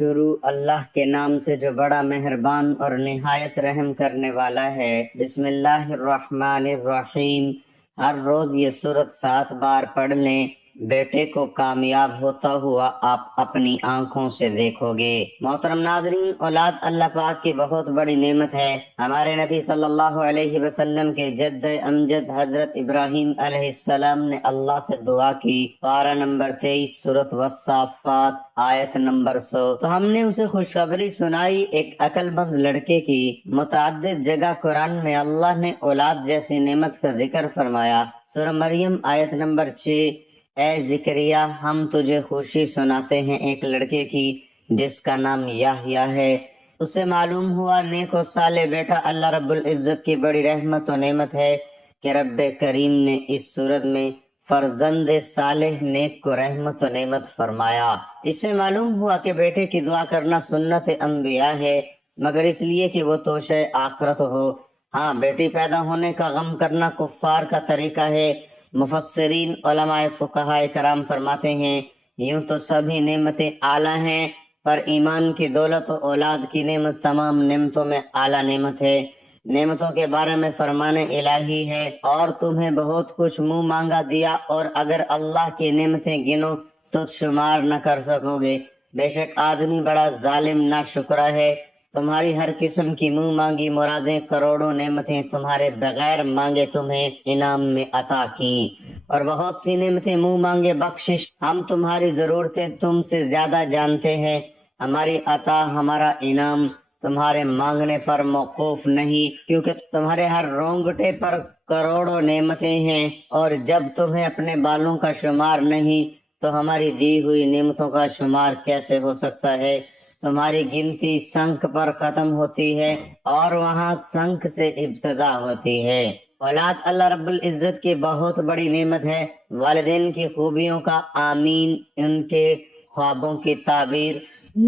شروع اللہ کے نام سے جو بڑا مہربان اور نہایت رحم کرنے والا ہے۔ بسم اللہ الرحمن الرحیم۔ ہر روز یہ سورت 7 بار پڑھ لیں، بیٹے کو کامیاب ہوتا ہوا آپ اپنی آنکھوں سے دیکھو گے۔ محترم ناظرین، اولاد اللہ پاک کی بہت بڑی نعمت ہے۔ ہمارے نبی صلی اللہ علیہ وسلم کے جد امجد حضرت ابراہیم علیہ السلام نے اللہ سے دعا کی، پارہ نمبر 23 سورۃ والصافات آیت نمبر 100۔ تو ہم نے اسے خوشخبری سنائی ایک عقل مند لڑکے کی۔ متعدد جگہ قرآن میں اللہ نے اولاد جیسی نعمت کا ذکر فرمایا۔ سورہ مریم آیت نمبر 6، اے زکریا ہم تجھے خوشی سناتے ہیں ایک لڑکے کی جس کا نام یحییٰ ہے۔ اسے معلوم ہوا نیک و صالح بیٹا اللہ رب العزت کی بڑی رحمت و نعمت ہے کہ رب کریم نے اس صورت میں فرزند صالح نیک کو رحمت و نعمت فرمایا۔ اس سے معلوم ہوا کہ بیٹے کی دعا کرنا سنت انبیاء ہے، مگر اس لیے کہ وہ توشہ آخرت ہو۔ ہاں، بیٹی پیدا ہونے کا غم کرنا کفار کا طریقہ ہے۔ مفسرین علماء فقہاء کرام فرماتے ہیں، یوں تو سبھی نعمتیں اعلیٰ ہیں، پر ایمان کی دولت و اولاد کی نعمت تمام نعمتوں میں اعلیٰ نعمت ہے۔ نعمتوں کے بارے میں فرمان الہی ہے، اور تمہیں بہت کچھ منہ مانگا دیا، اور اگر اللہ کی نعمتیں گنو تو شمار نہ کر سکو گے۔ بے شک آدمی بڑا ظالم ناشکرا ہے۔ تمہاری ہر قسم کی منہ مانگی مرادیں، کروڑوں نعمتیں تمہارے بغیر مانگے تمہیں انعام میں عطا کی، اور بہت سی نعمتیں منہ مانگے بخشش۔ ہم تمہاری ضرورتیں تم سے زیادہ جانتے ہیں، ہماری عطا ہمارا انعام تمہارے مانگنے پر موقوف نہیں، کیونکہ تمہارے ہر رونگٹے پر کروڑوں نعمتیں ہیں، اور جب تمہیں اپنے بالوں کا شمار نہیں تو ہماری دی ہوئی نعمتوں کا شمار کیسے ہو سکتا ہے؟ تمہاری گنتی سنک پر ختم ہوتی ہے اور وہاں سنک سے ابتدا ہوتی ہے۔ اولاد اللہ رب العزت کی بہت بڑی نعمت ہے۔ والدین کی خوبیوں کا آمین، ان کے خوابوں کی تعبیر،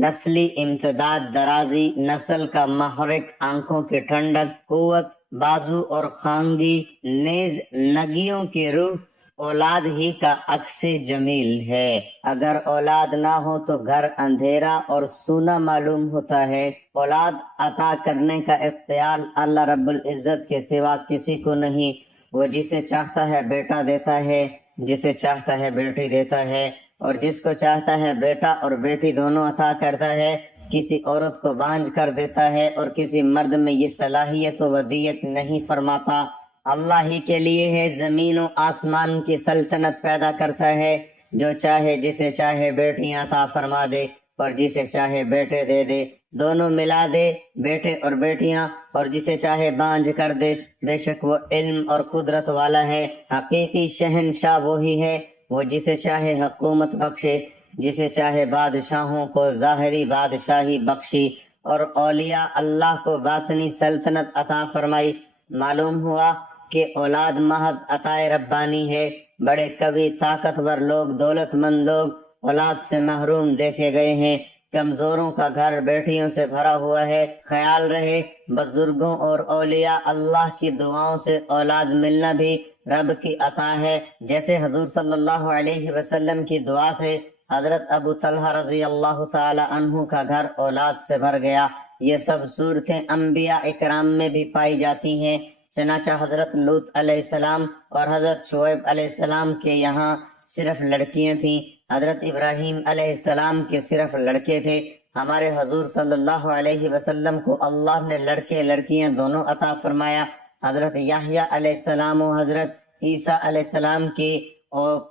نسلی امتداد، درازی نسل کا محرک، آنکھوں کی ٹھنڈک، قوت بازو اور خانگی، نیز نگیوں کی روح اولاد ہی کا عکس جمیل ہے۔ اگر اولاد نہ ہو تو گھر اندھیرا اور سونا معلوم ہوتا ہے۔ اولاد عطا کرنے کا اختیار اللہ رب العزت کے سوا کسی کو نہیں۔ وہ جسے چاہتا ہے بیٹا دیتا ہے، جسے چاہتا ہے بیٹی دیتا ہے، اور جس کو چاہتا ہے بیٹا اور بیٹی دونوں عطا کرتا ہے۔ کسی عورت کو بانجھ کر دیتا ہے اور کسی مرد میں یہ صلاحیت و ودیت نہیں فرماتا۔ اللہ ہی کے لیے ہے، زمین و آسمان کی سلطنت پیدا کرتا ہے۔ جو چاہے جسے چاہے بیٹیاں عطا فرما دے اور جسے چاہے بیٹے دے دے، دونوں ملا دے، بیٹے اور بیٹیاں، اور جسے چاہے بانجھ کر دے۔ بے شک وہ علم اور قدرت والا ہے۔ حقیقی شہنشاہ وہی ہے، وہ جسے چاہے حکومت بخشے، جسے چاہے بادشاہوں کو ظاہری بادشاہی بخشی، اور اولیاء اللہ کو باطنی سلطنت عطا فرمائی۔ معلوم ہوا کہ اولاد محض عطا ربانی ہے۔ بڑے قوی طاقتور لوگ، دولت مند لوگ اولاد سے محروم دیکھے گئے ہیں۔ کمزوروں کا گھر بیٹیوں سے بھرا ہوا ہے۔ خیال رہے، بزرگوں اور اولیاء اللہ کی دعاؤں سے اولاد ملنا بھی رب کی عطا ہے۔ جیسے حضور صلی اللہ علیہ وسلم کی دعا سے حضرت ابو طلحہ رضی اللہ تعالی عنہ کا گھر اولاد سے بھر گیا۔ یہ سب صورتیں انبیاء اکرام میں بھی پائی جاتی ہیں۔ چنانچہ حضرت لوط علیہ السلام اور حضرت شعیب علیہ السلام کے یہاں صرف لڑکیاں تھیں، حضرت ابراہیم علیہ السلام کے صرف لڑکے تھے۔ ہمارے حضور صلی اللہ علیہ وسلم کو اللہ نے لڑکے لڑکیاں دونوں عطا فرمایا۔ حضرت یحییٰ علیہ السلام و حضرت عیسیٰ علیہ السلام کی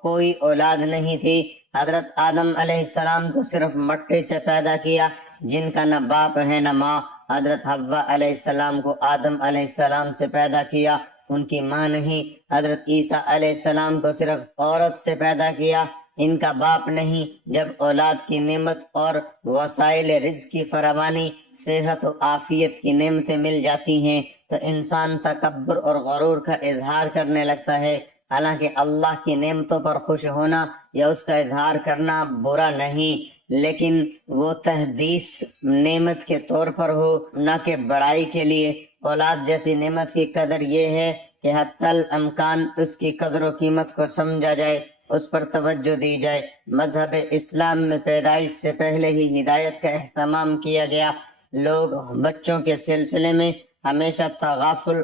کوئی اولاد نہیں تھی۔ حضرت آدم علیہ السلام کو صرف مٹی سے پیدا کیا، جن کا نہ باپ ہے نہ ماں۔ حضرت حوا علیہ السلام کو آدم علیہ السلام سے پیدا کیا، ان کی ماں نہیں۔ حضرت عیسیٰ علیہ السلام کو صرف عورت سے پیدا کیا، ان کا باپ نہیں۔ جب اولاد کی نعمت اور وسائل رزق کی فراوانی، صحت و عافیت کی نعمتیں مل جاتی ہیں تو انسان تکبر اور غرور کا اظہار کرنے لگتا ہے۔ حالانکہ اللہ کی نعمتوں پر خوش ہونا یا اس کا اظہار کرنا برا نہیں، لیکن وہ تحدیث نعمت کے طور پر ہو، نہ کہ بڑائی کے لیے۔ اولاد جیسی نعمت کی قدر یہ ہے کہ حتی الامکان اس کی قدر و قیمت کو سمجھا جائے۔ اس پر توجہ دی جائے۔ مذہب اسلام میں پیدائش سے پہلے ہی ہدایت کا اہتمام کیا گیا۔ لوگ بچوں کے سلسلے میں ہمیشہ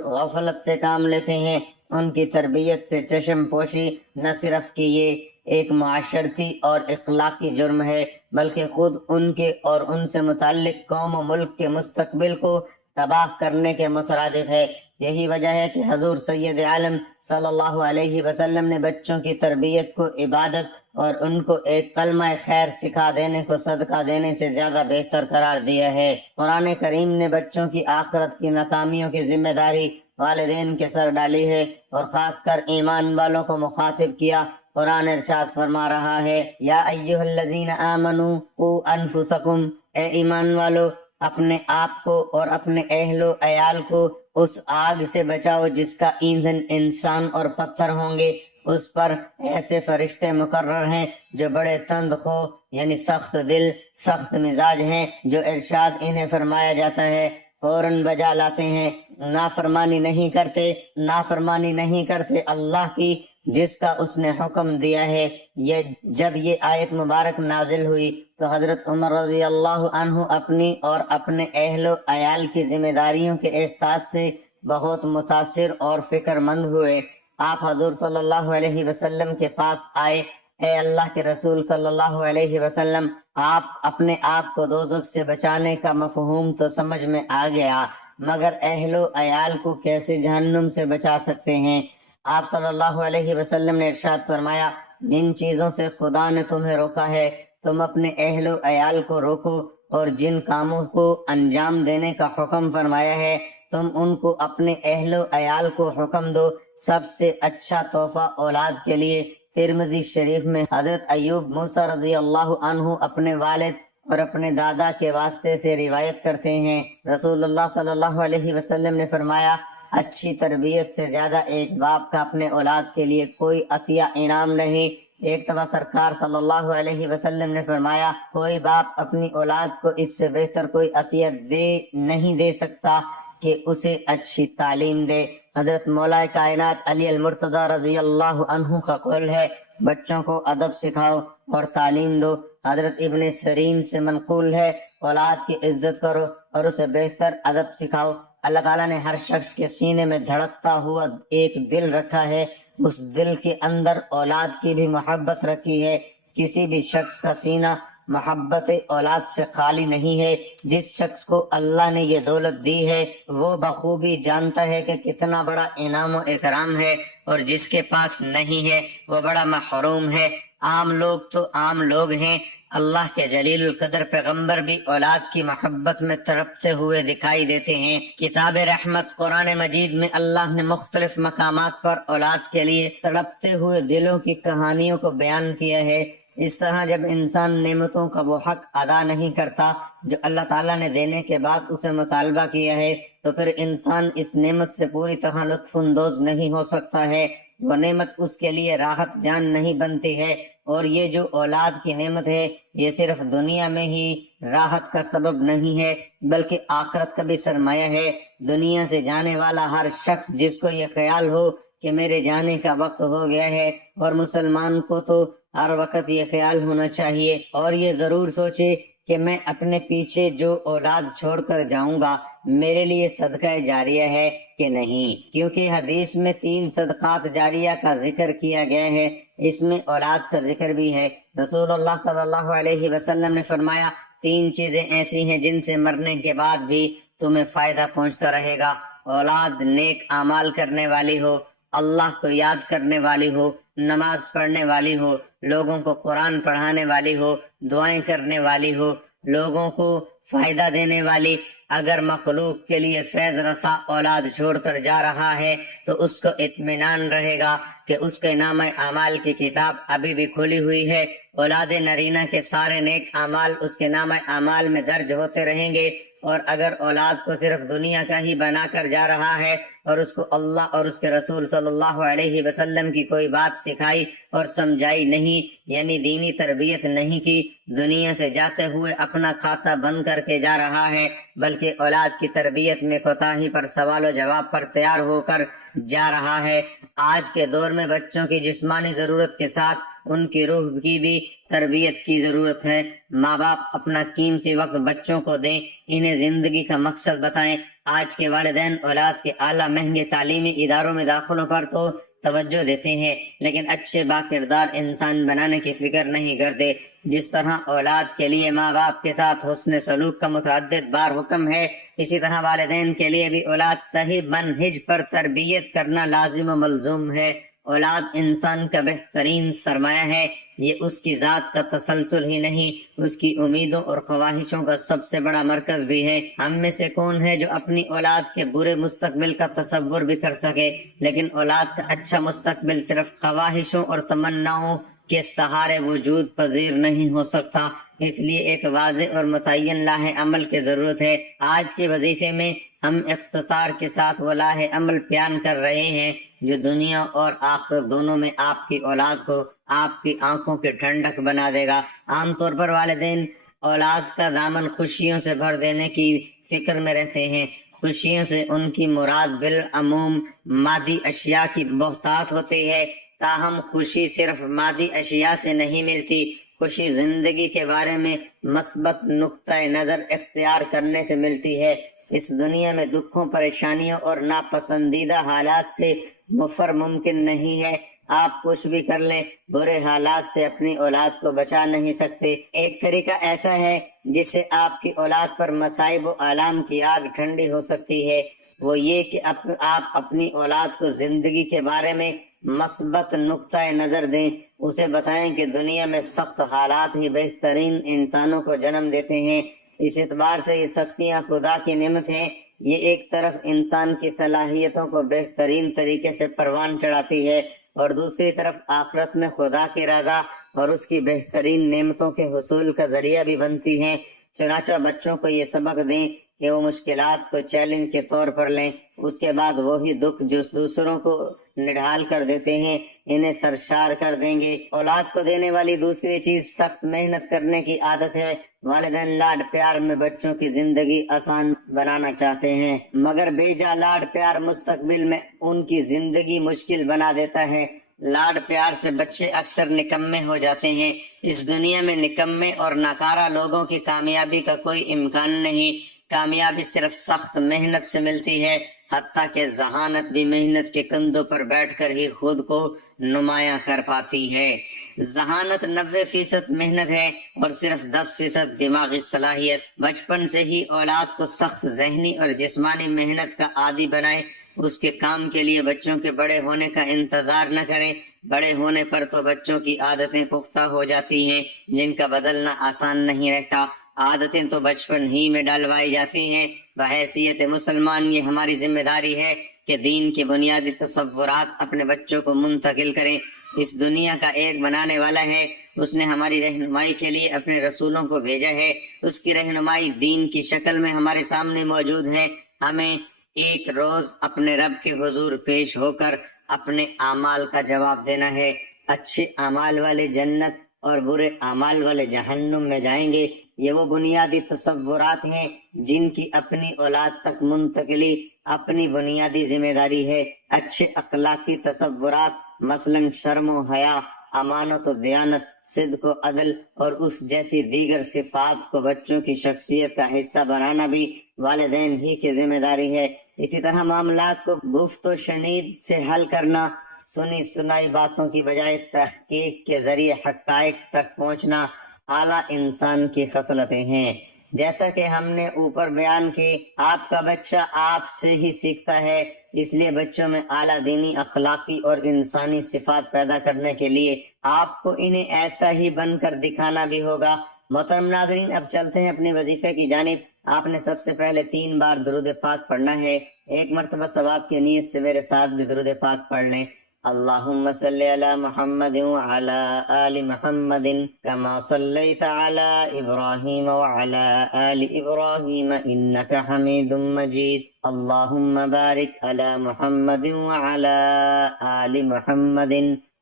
غفلت سے کام لیتے ہیں۔ ان کی تربیت سے چشم پوشی نہ صرف کہ یہ ایک معاشرتی اور اخلاقی جرم ہے، بلکہ خود ان کے اور ان سے متعلق قوم و ملک کے مستقبل کو تباہ کرنے کے مترادف ہے۔ یہی وجہ ہے کہ حضور سید عالم صلی اللہ علیہ وسلم نے بچوں کی تربیت کو عبادت اور ان کو ایک کلمہ خیر سکھا دینے کو صدقہ دینے سے زیادہ بہتر قرار دیا ہے۔ قرآن کریم نے بچوں کی آخرت کی ناکامیوں کی ذمہ داری والدین کے سر ڈالی ہے اور خاص کر ایمان والوں کو مخاطب کیا۔ قرآن ارشاد فرما رہا ہے، یا ایھا الذین آمنوا قوا انفسکم، اے ایمان والو اپنے آپ کو اور اپنے اہل و عیال کو اس آگ سے بچاؤ جس کا ایندھن انسان اور پتھر ہوں گے۔ اس پر ایسے فرشتے مقرر ہیں جو بڑے تند خو یعنی سخت دل سخت مزاج ہیں، جو ارشاد انہیں فرمایا جاتا ہے فوراً بجا لاتے ہیں، نافرمانی نہیں کرتے اللہ کی جس کا اس نے حکم دیا ہے۔ جب یہ آیت مبارک نازل ہوئی تو حضرت عمر رضی اللہ عنہ اپنی اور اپنے اہل و عیال کی ذمہ داریوں کے احساس سے بہت متاثر اور فکر مند ہوئے۔ آپ حضور صلی اللہ علیہ وسلم کے پاس آئے، اے اللہ کے رسول صلی اللہ علیہ وسلم، آپ اپنے آپ کو دوزخ سے بچانے کا مفہوم تو سمجھ میں آ گیا، مگر اہل و عیال کو کیسے جہنم سے بچا سکتے ہیں؟ آپ صلی اللہ علیہ وسلم نے ارشاد فرمایا، جن چیزوں سے خدا نے تمہیں روکا ہے تم اپنے اہل و عیال کو روکو، اور جن کاموں کو انجام دینے کا حکم فرمایا ہے تم ان کو اپنے اہل و عیال کو حکم دو۔ سب سے اچھا تحفہ اولاد کے لیے۔ ترمذی شریف میں حضرت ایوب موسیٰ رضی اللہ عنہ اپنے والد اور اپنے دادا کے واسطے سے روایت کرتے ہیں، رسول اللہ صلی اللہ علیہ وسلم نے فرمایا، اچھی تربیت سے زیادہ ایک باپ کا اپنے اولاد کے لیے کوئی عطیہ انعام نہیں۔ ایک دفعہ سرکار صلی اللہ علیہ وسلم نے فرمایا، کوئی باپ اپنی اولاد کو اس سے بہتر کوئی عطیہ نہیں دے سکتا کہ اسے اچھی تعلیم دے۔ حضرت مولا کائنات علی المرتضی رضی اللہ عنہ کا قول ہے، بچوں کو ادب سکھاؤ اور تعلیم دو۔ حضرت ابن سیرین سے منقول ہے، اولاد کی عزت کرو اور اسے بہتر ادب سکھاؤ۔ اللہ تعالیٰ نے ہر شخص کے سینے میں دھڑکتا ہوا ایک دل رکھا ہے، اس دل کے اندر اولاد کی بھی محبت رکھی ہے۔ کسی بھی شخص کا سینہ محبت اولاد سے خالی نہیں ہے۔ جس شخص کو اللہ نے یہ دولت دی ہے وہ بخوبی جانتا ہے کہ کتنا بڑا انعام و اکرام ہے، اور جس کے پاس نہیں ہے وہ بڑا محروم ہے۔ عام لوگ تو عام لوگ ہیں، اللہ کے جلیل القدر پیغمبر بھی اولاد کی محبت میں تڑپتے ہوئے دکھائی دیتے ہیں۔ کتاب رحمت قرآن مجید میں اللہ نے مختلف مقامات پر اولاد کے لیے تڑپتے ہوئے دلوں کی کہانیوں کو بیان کیا ہے۔ اس طرح جب انسان نعمتوں کا وہ حق ادا نہیں کرتا جو اللہ تعالیٰ نے دینے کے بعد اسے مطالبہ کیا ہے، تو پھر انسان اس نعمت سے پوری طرح لطف اندوز نہیں ہو سکتا ہے، وہ نعمت اس کے لیے راحت جان نہیں بنتی ہے۔ اور یہ جو اولاد کی نعمت ہے یہ صرف دنیا میں ہی راحت کا سبب نہیں ہے بلکہ آخرت کا بھی سرمایہ ہے۔ دنیا سے جانے والا ہر شخص جس کو یہ خیال ہو کہ میرے جانے کا وقت ہو گیا ہے، اور مسلمان کو تو ہر وقت یہ خیال ہونا چاہیے اور یہ ضرور سوچے کہ میں اپنے پیچھے جو اولاد چھوڑ کر جاؤں گا میرے لیے صدقہ جاریہ ہے کہ نہیں، کیونکہ حدیث میں 3 صدقات جاریہ کا ذکر کیا گیا ہے، اس میں اولاد کا ذکر بھی ہے۔ رسول اللہ صلی اللہ علیہ وسلم نے فرمایا، 3 چیزیں ایسی ہیں جن سے مرنے کے بعد بھی تمہیں فائدہ پہنچتا رہے گا، اولاد نیک اعمال کرنے والی ہو، اللہ کو یاد کرنے والی ہو، نماز پڑھنے والی ہو، لوگوں کو قرآن پڑھانے والی ہو، دعائیں کرنے والی ہو، لوگوں کو فائدہ دینے والی۔ اگر مخلوق کے لیے فیض رسا اولاد چھوڑ کر جا رہا ہے تو اس کو اطمینان رہے گا کہ اس کے نامہ اعمال کی کتاب ابھی بھی کھلی ہوئی ہے، اولاد نرینہ کے سارے نیک اعمال اس کے نامہ اعمال میں درج ہوتے رہیں گے۔ اور اگر اولاد کو صرف دنیا کا ہی بنا کر جا رہا ہے اور اس کو اللہ اور اس کے رسول صلی اللہ علیہ وسلم کی کوئی بات سکھائی اور سمجھائی نہیں، یعنی دینی تربیت نہیں کی، دنیا سے جاتے ہوئے اپنا کھاتا بند کر کے جا رہا ہے، بلکہ اولاد کی تربیت میں کوتاہی پر سوال و جواب پر تیار ہو کر جا رہا ہے۔ آج کے دور میں بچوں کی جسمانی ضرورت کے ساتھ ان کی روح کی بھی تربیت کی ضرورت ہے۔ ماں باپ اپنا قیمتی وقت بچوں کو دیں، انہیں زندگی کا مقصد بتائیں۔ آج کے والدین اولاد کے اعلیٰ مہنگے تعلیمی اداروں میں داخلوں پر تو توجہ دیتے ہیں، لیکن اچھے باکردار انسان بنانے کی فکر نہیں کرتے۔ جس طرح اولاد کے لیے ماں باپ کے ساتھ حسن سلوک کا متعدد بار حکم ہے، اسی طرح والدین کے لیے بھی اولاد صحیح منہج پر تربیت کرنا لازم و ملزوم ہے۔ اولاد انسان کا بہترین سرمایہ ہے، یہ اس کی ذات کا تسلسل ہی نہیں، اس کی امیدوں اور خواہشوں کا سب سے بڑا مرکز بھی ہے۔ ہم میں سے کون ہے جو اپنی اولاد کے برے مستقبل کا تصور بھی کر سکے؟ لیکن اولاد کا اچھا مستقبل صرف خواہشوں اور تمناؤں کے سہارے وجود پذیر نہیں ہو سکتا، اس لیے ایک واضح اور متعین لاہ عمل کی ضرورت ہے۔ آج کے وظیفے میں ہم اختصار کے ساتھ وہ لاہ عمل بیان کر رہے ہیں جو دنیا اور آخرت دونوں میں آپ کی اولاد کو آپ کی آنکھوں کی ٹھنڈک بنا دے گا۔ عام طور پر والدین اولاد کا دامن خوشیوں سے بھر دینے کی فکر میں رہتے ہیں۔ خوشیوں سے ان کی مراد بالعموم مادی اشیاء کی بہتات ہوتی ہے، تاہم خوشی صرف مادی اشیاء سے نہیں ملتی، خوشی زندگی کے بارے میں مثبت نقطہ نظر اختیار کرنے سے ملتی ہے۔ اس دنیا میں دکھوں، پریشانیوں اور ناپسندیدہ حالات سے مفر ممکن نہیں ہے۔ آپ کچھ بھی کر لیں، برے حالات سے اپنی اولاد کو بچا نہیں سکتے۔ ایک طریقہ ایسا ہے جس سے آپ کی اولاد پر مصائب و آلام کی آگ ٹھنڈی ہو سکتی ہے، وہ یہ کہ آپ اپنی اولاد کو زندگی کے بارے میں مثبت نقطہ نظر دیں، اسے بتائیں کہ دنیا میں سخت حالات ہی بہترین انسانوں کو جنم دیتے ہیں۔ اس اعتبار سے یہ سختیاں خدا کی نعمت ہیں، یہ ایک طرف انسان کی صلاحیتوں کو بہترین طریقے سے پروان چڑھاتی ہے اور دوسری طرف آخرت میں خدا کی رضا اور اس کی بہترین نعمتوں کے حصول کا ذریعہ بھی بنتی ہیں۔ چنانچہ بچوں کو یہ سبق دیں کہ وہ مشکلات کو چیلنج کے طور پر لیں، اس کے بعد وہی دکھ جو دوسروں کو نڈھال کر دیتے ہیں انہیں سرشار کر دیں گے۔ اولاد کو دینے والی دوسری چیز سخت محنت کرنے کی عادت ہے۔ والدین لاڈ پیار میں بچوں کی زندگی آسان بنانا چاہتے ہیں، مگر بے جا لاڈ پیار مستقبل میں ان کی زندگی مشکل بنا دیتا ہے۔ لاڈ پیار سے بچے اکثر نکمے ہو جاتے ہیں۔ اس دنیا میں نکمے اور ناکارہ لوگوں کی کامیابی کا کوئی امکان نہیں۔ کامیابی صرف سخت محنت سے ملتی ہے، حتیٰ کہ ذہانت بھی محنت کے کندھوں پر بیٹھ کر ہی خود کو نمایاں کر پاتی ہے۔ ذہانت 90% محنت ہے اور صرف 10% دماغی صلاحیت۔ بچپن سے ہی اولاد کو سخت ذہنی اور جسمانی محنت کا عادی بنائے، اس کے کام کے لیے بچوں کے بڑے ہونے کا انتظار نہ کریں۔ بڑے ہونے پر تو بچوں کی عادتیں پختہ ہو جاتی ہیں جن کا بدلنا آسان نہیں رہتا۔ عادتیں تو بچپن ہی میں ڈالوائی جاتی ہیں۔ بحیثیت مسلمان یہ ہماری ذمہ داری ہے کہ دین کے بنیادی تصورات اپنے بچوں کو منتقل کریں۔ اس دنیا کا ایک بنانے والا ہے، اس نے ہماری رہنمائی کے لیے اپنے رسولوں کو بھیجا ہے، اس کی رہنمائی دین کی شکل میں ہمارے سامنے موجود ہے۔ ہمیں ایک روز اپنے رب کے حضور پیش ہو کر اپنے اعمال کا جواب دینا ہے۔ اچھے اعمال والے جنت اور برے اعمال والے جہنم میں جائیں گے۔ یہ وہ بنیادی تصورات ہیں جن کی اپنی اولاد تک منتقلی اپنی بنیادی ذمہ داری ہے۔ اچھے اخلاقی تصورات مثلا شرم و حیا، امانت و دیانت، صدق و عدل اور اس جیسی دیگر صفات کو بچوں کی شخصیت کا حصہ بنانا بھی والدین ہی کی ذمہ داری ہے۔ اسی طرح معاملات کو گفت و شنید سے حل کرنا، سنی سنائی باتوں کی بجائے تحقیق کے ذریعے حقائق تک پہنچنا اعلیٰ انسان کی خصلتیں ہیں۔ جیسا کہ ہم نے اوپر بیان کی، آپ کا بچہ آپ سے ہی سیکھتا ہے، اس لیے بچوں میں اعلیٰ دینی، اخلاقی اور انسانی صفات پیدا کرنے کے لیے آپ کو انہیں ایسا ہی بن کر دکھانا بھی ہوگا۔ محترم ناظرین، اب چلتے ہیں اپنے وظیفے کی جانب۔ آپ نے سب سے پہلے 3 بار درود پاک پڑھنا ہے۔ ایک مرتبہ ثواب کی نیت سے میرے ساتھ بھی درود پاک پڑھ لیں۔ اللہم صلی علی محمد وعلی آل محمد کما صلیت علی ابراہیم وعلی آل ابراہیم انک حمید مجید۔ اللہم بارک علی محمد وعلی آل محمد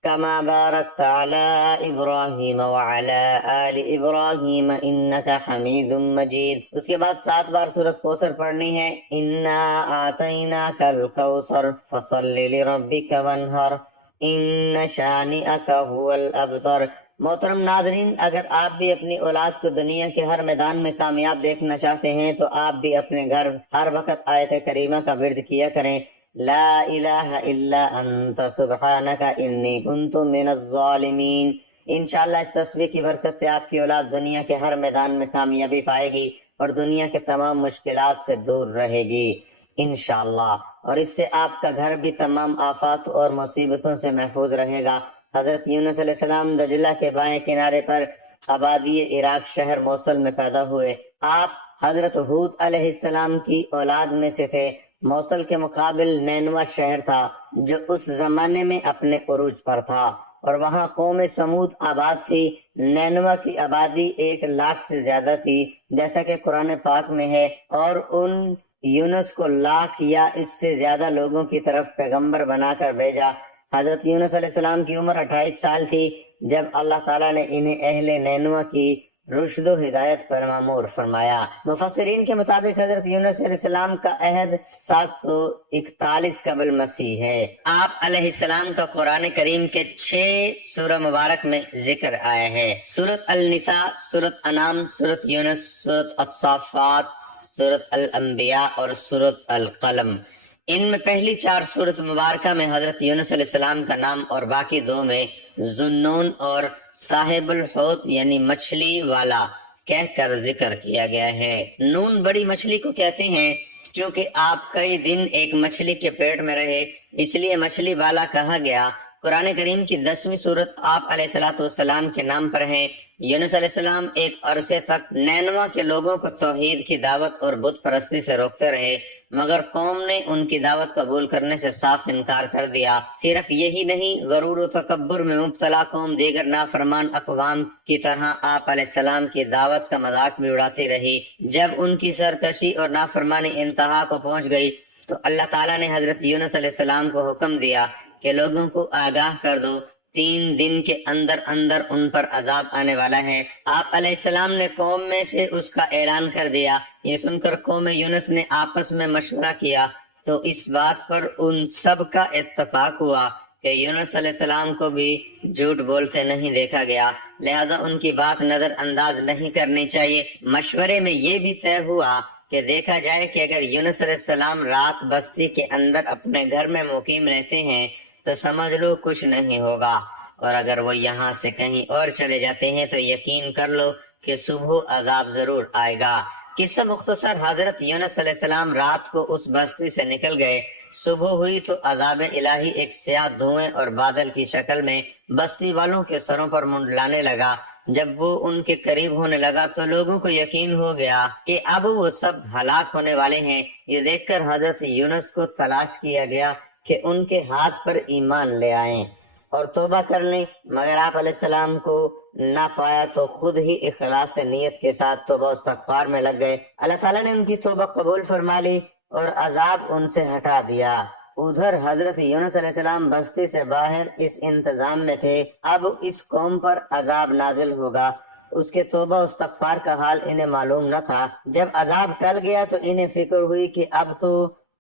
کما بارکت علی ابراہیم وعلی آل ابراہیم انک حمید مجید۔ اس کے بعد 7 بار سورۃ کوثر پڑھنی ہے۔ انا اعطیناک الکوثر فصل لربک وانحر ان شانئک هو الابتر۔ محترم ناظرین، اگر آپ بھی اپنی اولاد کو دنیا کے ہر میدان میں کامیاب دیکھنا چاہتے ہیں تو آپ بھی اپنے گھر ہر وقت آیت کریمہ کا ورد کیا کریں، لا الہ الا انت سبحانک انی کنت من الظالمین۔ انشاءاللہ اس تصویر کی برکت سے آپ کی اولاد دنیا کے ہر میدان میں کامیابی پائے گی اور دنیا کے تمام مشکلات سے دور رہے گی انشاءاللہ، اور اس سے آپ کا گھر بھی تمام آفات اور مصیبتوں سے محفوظ رہے گا۔ حضرت یونس علیہ السلام دجلہ کے بائیں کنارے پر آبادی عراق شہر موصل میں پیدا ہوئے۔ آپ حضرت ہود علیہ السلام کی اولاد میں سے تھے۔ موصل کے مقابل نینوا شہر تھا جو اس زمانے میں اپنے عروج پر تھا، اور وہاں قوم سمود آباد تھی۔ نینوا کی آبادی 1,00,000 سے زیادہ تھی جیسا کہ قرآن پاک میں ہے، اور ان یونس کو 1,00,000 یا اس سے زیادہ لوگوں کی طرف پیغمبر بنا کر بھیجا۔ حضرت یونس علیہ السلام کی عمر 28 سال تھی جب اللہ تعالیٰ نے انہیں اہل نینوا کی رشد و ہدایت پر مامور فرمایا۔ مفسرین کے مطابق حضرت یونس علیہ السلام کا عہد 741 قبل مسیح ہے۔ آپ علیہ السلام کا قرآن کریم کے 6 سورہ مبارک میں ذکر آیا ہے: سورۃ النساء، سورۃ انعام، سورۃ یونس، سورۃ الصافات، سورۃ الانبیاء اور سورۃ القلم۔ ان میں پہلی 4 سورۃ مبارکہ میں حضرت یونس علیہ السلام کا نام اور باقی 2 میں ذُنُّون اور صاحب الحوت یعنی مچھلی والا کہہ کر ذکر کیا گیا ہے۔ نون بڑی مچھلی کو کہتے ہیں، چونکہ آپ کئی دن ایک مچھلی کے پیٹ میں رہے اس لیے مچھلی والا کہا گیا۔ قرآن کریم کی 10ویں سورت آپ علیہ السلام کے نام پر ہے۔ یونس علیہ السلام ایک عرصے تک نینوا کے لوگوں کو توحید کی دعوت اور بت پرستی سے روکتے رہے، مگر قوم نے ان کی دعوت قبول کرنے سے صاف انکار کر دیا۔ صرف یہی نہیں، غرور و تکبر میں مبتلا قوم دیگر نافرمان اقوام کی طرح آپ علیہ السلام کی دعوت کا مذاق بھی اڑاتی رہی۔ جب ان کی سرکشی اور نافرمانی انتہا کو پہنچ گئی تو اللہ تعالیٰ نے حضرت یونس علیہ السلام کو حکم دیا کہ لوگوں کو آگاہ کر دو، 3 دن کے اندر اندر ان پر عذاب آنے والا ہے۔ آپ علیہ السلام نے قوم میں سے اس کا اعلان کر دیا۔ یہ سن کر قوم یونس نے آپس میں مشورہ کیا تو اس بات پر ان سب کا اتفاق ہوا کہ یونس علیہ السلام کو بھی جھوٹ بولتے نہیں دیکھا گیا، لہذا ان کی بات نظر انداز نہیں کرنی چاہیے۔ مشورے میں یہ بھی طے ہوا کہ دیکھا جائے کہ اگر یونس علیہ السلام رات بستی کے اندر اپنے گھر میں مقیم رہتے ہیں تو سمجھ لو کچھ نہیں ہوگا، اور اگر وہ یہاں سے کہیں اور چلے جاتے ہیں تو یقین کر لو کہ صبح عذاب ضرور آئے گا۔ قصہ مختصر، حضرت یونس علیہ السلام رات کو اس بستی سے نکل گئے۔ صبح ہوئی تو عذاب الہی ایک سیاہ دھوئیں اور بادل کی شکل میں بستی والوں کے سروں پر منڈلانے لگا۔ جب وہ ان کے قریب ہونے لگا تو لوگوں کو یقین ہو گیا کہ اب وہ سب ہلاک ہونے والے ہیں۔ یہ دیکھ کر حضرت یونس کو تلاش کیا گیا کہ ان کے ہاتھ پر ایمان لے آئیں اور توبہ کر لیں، مگر آپ علیہ السلام کو نہ پایا تو خود ہی اخلاص نیت کے ساتھ توبہ استغفار میں لگ گئے۔ اللہ تعالیٰ نے ان کی توبہ قبول فرما لی اور عذاب ان سے ہٹا دیا۔ ادھر حضرت یونس علیہ السلام بستی سے باہر اس انتظام میں تھے، اب اس قوم پر عذاب نازل ہوگا۔ اس کے توبہ استغفار کا حال انہیں معلوم نہ تھا۔ جب عذاب ٹل گیا تو انہیں فکر ہوئی کہ اب تو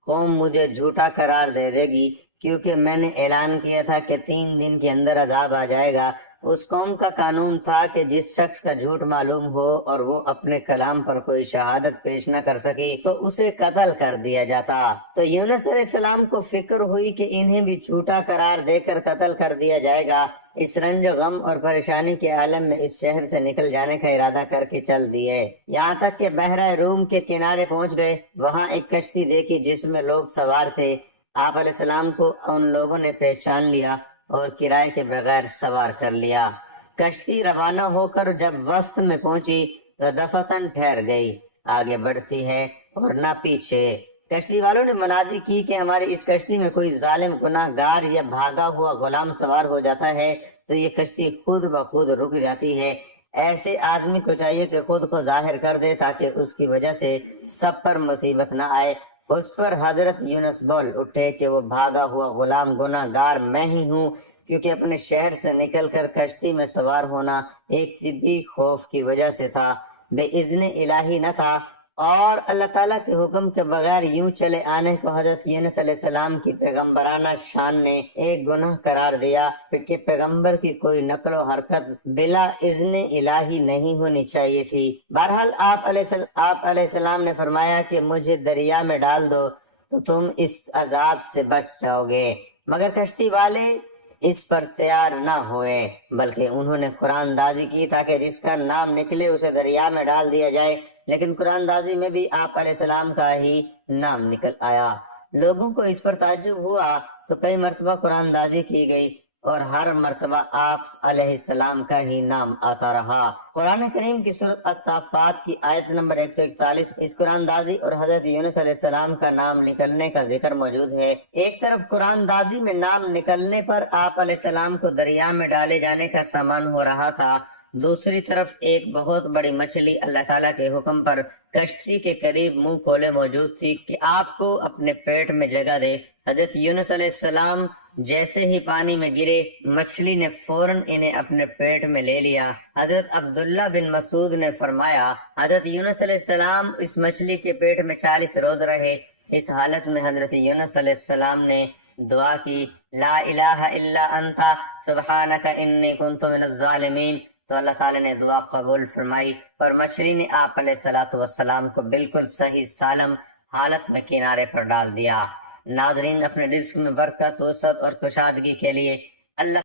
قوم مجھے جھوٹا قرار دے دے گی، کیونکہ میں نے اعلان کیا تھا کہ 3 دن کے اندر عذاب آ جائے گا۔ اس قوم کا قانون تھا کہ جس شخص کا جھوٹ معلوم ہو اور وہ اپنے کلام پر کوئی شہادت پیش نہ کر سکی تو اسے قتل کر دیا جاتا۔ تو یونس علیہ السلام کو فکر ہوئی کہ انہیں بھی جھوٹا قرار دے کر قتل کر دیا جائے گا۔ اس رنج غم اور پریشانی کے عالم میں اس شہر سے نکل جانے کا ارادہ کر کے چل دیے، یہاں تک کہ بحیرہ روم کے کنارے پہنچ گئے۔ وہاں ایک کشتی دیکھی جس میں لوگ سوار تھے۔ آپ علیہ السلام کو ان لوگوں نے پہچان لیا اور کرائے کے بغیر سوار کر لیا۔ کشتی روانہ ہو کر جب وسط میں پہنچی تو دفعتاً ٹھہر گئی، آگے بڑھتی ہے اور نہ پیچھے۔ کشتی والوں نے منادی کی کہ ہماری اس کشتی میں کوئی ظالم گناہ گار یا بھاگا ہوا غلام سوار ہو جاتا ہے تو یہ کشتی خود بخود رک جاتی ہے۔ ایسے آدمی کو چاہیے کہ خود کو ظاہر کر دے تاکہ اس کی وجہ سے سب پر مصیبت نہ آئے۔ اس پر حضرت یونس بول اٹھے کہ وہ بھاگا ہوا غلام گناہ گار میں ہی ہوں، کیونکہ اپنے شہر سے نکل کر کشتی میں سوار ہونا ایک طبی خوف کی وجہ سے تھا، بے اذن الہی نہ تھا۔ اور اللہ تعالیٰ کے حکم کے بغیر یوں چلے آنے کو حضرت یونس علیہ السلام کی پیغمبرانہ شان نے ایک گناہ قرار دیا کہ پیغمبر کی کوئی نقل و حرکت بلا اذن الہی نہیں ہونی چاہیے تھی۔ بہرحال آپ علیہ السلام نے فرمایا کہ مجھے دریا میں ڈال دو تو تم اس عذاب سے بچ جاؤ گے، مگر کشتی والے اس پر تیار نہ ہوئے، بلکہ انہوں نے قرآن دازی کی تاکہ جس کا نام نکلے اسے دریا میں ڈال دیا جائے، لیکن قرآن دازی میں بھی آپ علیہ السلام کا ہی نام نکل آیا۔ لوگوں کو اس پر تعجب ہوا تو کئی مرتبہ قرآن دازی کی گئی اور ہر مرتبہ آپ علیہ السلام کا ہی نام آتا رہا۔ قرآن کریم کی سورۃ الصافات کی آیت نمبر 141 اس قرآن دازی اور حضرت یونس علیہ السلام کا نام نکلنے کا ذکر موجود ہے۔ ایک طرف قرآن دازی میں نام نکلنے پر آپ علیہ السلام کو دریا میں ڈالے جانے کا سامان ہو رہا تھا، دوسری طرف ایک بہت بڑی مچھلی اللہ تعالیٰ کے حکم پر کشتی کے قریب منہ کھولے موجود تھی کہ آپ کو اپنے پیٹ میں جگہ دے۔ حضرت یونس علیہ السلام جیسے ہی پانی میں گرے، مچھلی نے فوراً انہیں اپنے پیٹ میں لے لیا۔ حضرت عبداللہ بن مسعود نے فرمایا، حضرت یونس علیہ السلام اس مچھلی کے پیٹ میں 40 روز رہے۔ اس حالت میں حضرت یونس علیہ السلام نے دعا کی، لا الہ الا انت سبحانک انی کنت من الظالمین، تو اللہ تعالیٰ نے دعا قبول فرمائی اور مچھلی نے آپ علیہ السلام کو بالکل صحیح سالم حالت میں کنارے پر ڈال دیا۔ ناظرین، اپنے رزق میں برکت، وسعت اور کشادگی کے لیے اللہ